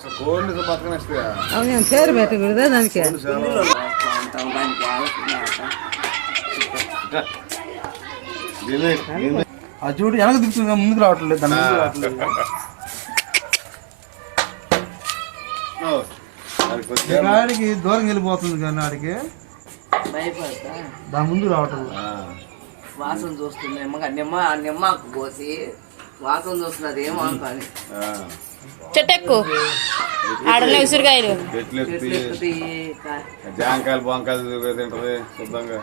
అవును పేరు పెట్టకూడదా దానికి? ఆ చూడు వెనక దిగుతుంది, ముందుకు రావట్లేదు, దాని ముందుకు రావట్లేదు. ఆడికి దూరం వెళ్ళిపోతుంది కానీ ఆడికి దాని ముందు రావట్లేదు. వాసన చూస్తుంది నిమ్మ పోసి వాసన చూస్తున్నది ఏమో అనుకోని చెట్టెక్కు ఆడలే ఉసిరికాయలు జాంకాయలు బొంకాయలు తింటది శుద్ధంగా.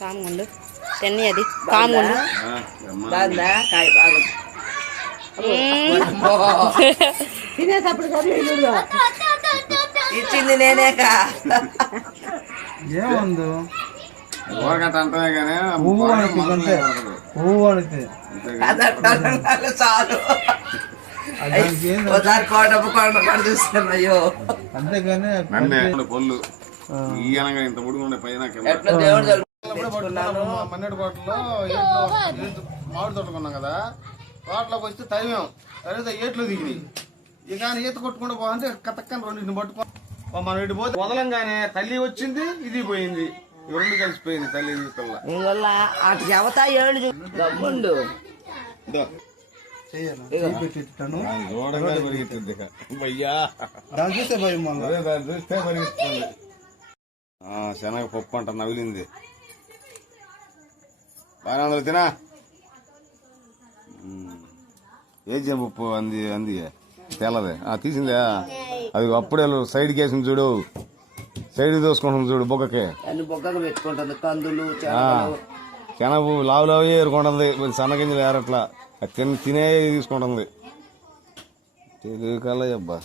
కాముండు తెన్ని అది కాముండు బాగుందా కాయ బాగుంది తినేటప్పుడు ఇచ్చింది నేనేకా ఏముందో అంటమే కానీ పువ్వు అడిగితే పువ్వు అడిగితే చాలు ఒకసారి కోట చూస్తాను. అయ్యో అంతేగాని పొల్లు ఈయనగా ఇంత ముడుగుండే పైన మన్నెడు కోటలో మామిడి తోట కొన్నాం కదా, తోటలోకి వస్తే తరిమాం, తరిగితే ఏట్లు దిగి ఇక ఈత కొట్టుకుంటూ పోవాలంటే కతక్కని రెండింటిని పట్టుకో మనం ఇటు పోతే వదలంగానే తల్లి వచ్చింది, ఇది పోయింది, రెండు కలిసిపోయింది తల్లి పిల్ల. అటు చెబతా ఏళ్ళు గమ్ముండు చూడగానే పరిగెత్తింది దాన్ని చూస్తే భయం మళ్ళీ. దాన్ని చూస్తే పరిగెత్తుతుంది. శనగ పప్పు అంట నవిలింది బాగా అందరూ తినా. ఏ పప్పు అంది అంది తెల్లదే తీసిందే, అది అప్పుడే సైడ్కి వేసింది చూడు, సైడ్ దోసుకుంటుంది చూడు బొగ్గకి, బొగ్గగా పెట్టుకుంటుంది కందులు శనగ పువ్వు లావు లావే ఏరుకుంటుంది, సన్నగింజలు ఏరట్లా, అది తినే తీసుకుంటుంది. తెలుగు కల్లా అబ్బా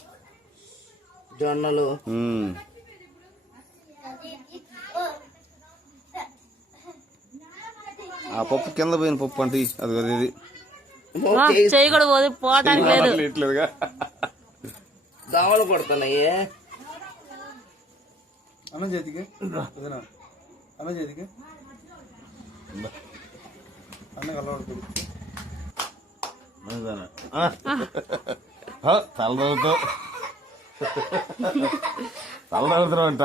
జొన్నలు ఆ పప్పు కింద పోయిన పప్పు అంటే అది అది చేయకూడదు పోవటానికి లేదు. ఇట్లేదుగా దోమలు పడుతున్నాయి. అన్న చేతికి అన్న చేతికి అన్న కలవడు తలదవుతావు తలదవుతున్నావు అంట.